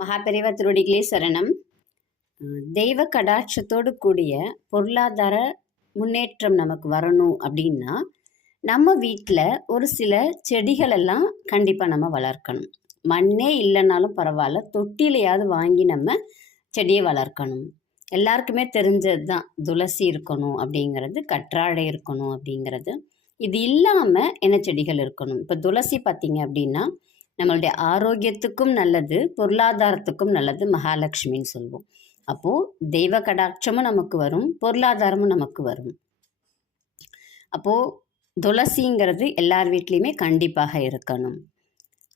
மகாபெரிவா திருவடிகளே சரணம். தெய்வ கடாட்சத்தோடு கூடிய பொருளாதார முன்னேற்றம் நமக்கு வரணும் அப்படின்னா நம்ம வீட்டில் ஒரு சில செடிகள் எல்லாம் கண்டிப்பாக நம்ம வளர்க்கணும். மண்ணே இல்லைனாலும் பரவாயில்ல, தொட்டிலையாவது வாங்கி நம்ம செடியை வளர்க்கணும். எல்லாருக்குமே தெரிஞ்சது தான் துளசி இருக்கணும் அப்படிங்கிறது, கற்றாழை இருக்கணும் அப்படிங்கிறது. இது இல்லாமல் என்ன செடிகள் இருக்கணும்? இப்போ துளசி பார்த்தீங்க அப்படின்னா நம்மளுடைய ஆரோக்கியத்துக்கும் நல்லது, பொருளாதாரத்துக்கும் நல்லது, மகாலட்சுமின்னு சொல்லுவோம். அப்போது தெய்வ கடாட்சமும் நமக்கு வரும், பொருளாதாரமும் நமக்கு வரும். அப்போது துளசிங்கிறது எல்லார் வீட்லேயுமே கண்டிப்பாக இருக்கணும்.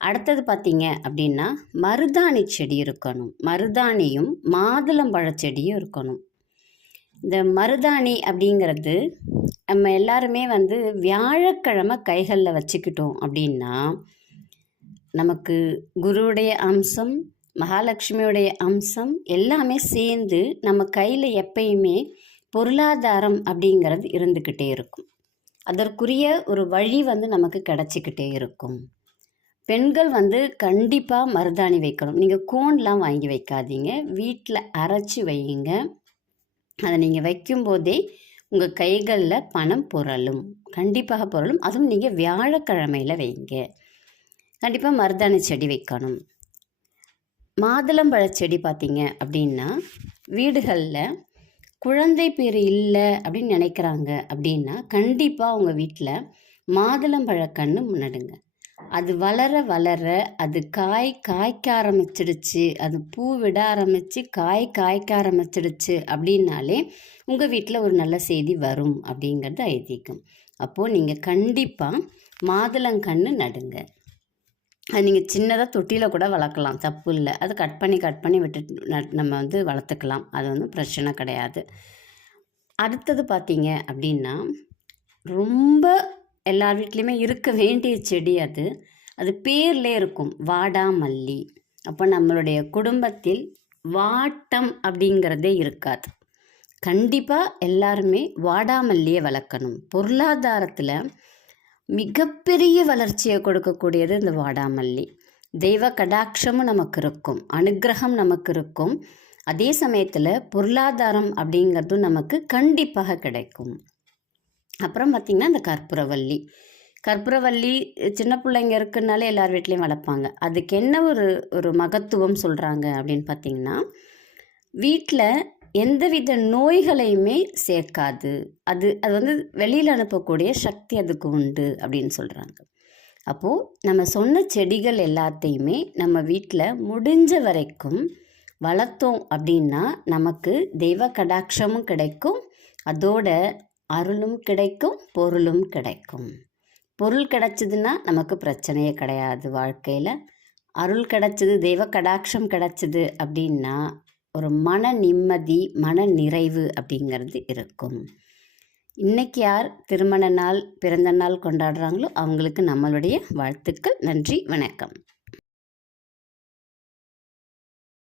அடுத்தது பார்த்தீங்க அப்படின்னா மருதாணி செடி இருக்கணும். மருதாணியும் மாதுளம்பழ செடியும் இருக்கணும். இந்த மருதாணி அப்படிங்கிறது நம்ம எல்லாருமே வியாழக்கிழமை கைகளில் வச்சுக்கிட்டோம் அப்படின்னா நமக்கு குருவுடைய அம்சம், மகாலட்சுமியுடைய அம்சம் எல்லாமே சேர்ந்து நம்ம கையில் எப்பயுமே பொருளாதாரம் அப்படிங்கிறது இருந்துக்கிட்டே இருக்கும். அதற்குரிய ஒரு வழி நமக்கு கிடச்சிக்கிட்டே இருக்கும். பெண்கள் கண்டிப்பாக மருதாணி வைக்கணும். நீங்கள் கோன்லாம் வாங்கி வைக்காதீங்க, வீட்டில் அரைச்சி வையுங்க. அதை நீங்கள் வைக்கும்போதே உங்கள் கைகளில் பணம் புரளும், கண்டிப்பாக புரளும். அதுவும் நீங்கள் வியாழக்கிழமையில் வைங்க. கண்டிப்பாக மருதாணி செடி வைக்கணும். மாதுளம்பழ செடி பார்த்தீங்க அப்படின்னா வீடுகளில் குழந்தை பேர் இல்லை அப்படின்னு நினைக்கிறாங்க அப்படின்னா கண்டிப்பாக உங்கள் வீட்டில் மாதுளம்பழ கன்று நடுங்க. அது வளர வளர அது காய்க்க ஆரம்பிச்சிடுச்சு, அது பூ விட ஆரம்பித்து காய்க்க ஆரம்பிச்சிடுச்சு அப்படின்னாலே உங்கள் வீட்டில் ஒரு நல்ல செய்தி வரும் அப்படிங்கிறது ஐதீகம். அப்போது நீங்கள் கண்டிப்பாக மாதுளங்கன்று நடுங்க. அது நீங்கள் சின்னதாக தொட்டியில் கூட வளர்க்கலாம், தப்பு இல்லை. அதை கட் பண்ணி விட்டு நம்ம வளர்த்துக்கலாம், அது பிரச்சனை கிடையாது. அடுத்தது பார்த்தீங்க அப்படின்னா ரொம்ப எல்லார் வீட்லேயுமே இருக்க வேண்டிய செடி, அது பேர்லே இருக்கும், வாடாமல்லி. அப்போ நம்மளுடைய குடும்பத்தில் வாட்டம் அப்படிங்கிறதே இருக்காது. கண்டிப்பாக எல்லாருமே வாடாமல்லியை வளர்க்கணும். பொருளாதாரத்தில் மிகப்பெரிய வளர்ச்சியை கொடுக்கக்கூடியது இந்த வாடாமல்லி. தெய்வ கடாட்சமும் நமக்கு இருக்கும், அனுகிரகம் நமக்கு இருக்கும். அதே சமயத்தில் பொருளாதாரம் அப்படிங்கிறதும் நமக்கு கண்டிப்பாக கிடைக்கும். அப்புறம் பார்த்திங்கன்னா இந்த கற்பூரவல்லி சின்ன பிள்ளைங்க இருக்குனாலே எல்லார் வீட்லேயும் வளர்ப்பாங்க. அதுக்கு என்ன ஒரு மகத்துவம் சொல்கிறாங்க அப்படின்னு பார்த்திங்கன்னா வீட்டில் எந்தவித நோய்களையுமே சேர்க்காது, அது வெளியில் அனுப்பக்கூடிய சக்தி அதுக்கு உண்டு அப்படின்னு சொல்கிறாங்க. அப்போது நம்ம சொன்ன செடிகள் எல்லாத்தையுமே நம்ம வீட்டில் முடிஞ்ச வரைக்கும் வளர்த்தோம் அப்படின்னா நமக்கு தெய்வ கடாட்சமும் கிடைக்கும், அதோட அருளும் கிடைக்கும், பொருளும் கிடைக்கும். பொருள் கிடைச்சிதுன்னா நமக்கு பிரச்சனையே கிடையாது வாழ்க்கையில். அருள் கிடைச்சிது, தெய்வ கடாட்சம் கிடைச்சிது அப்படின்னா ஒரு மன நிம்மதி, மன நிறைவு அப்படிங்கிறது இருக்கும். இன்றைக்கி யார் திருமண நாள், பிறந்த நாள் கொண்டாடுறாங்களோ அவங்களுக்கு நம்மளுடைய வாழ்த்துக்கள். நன்றி, வணக்கம்.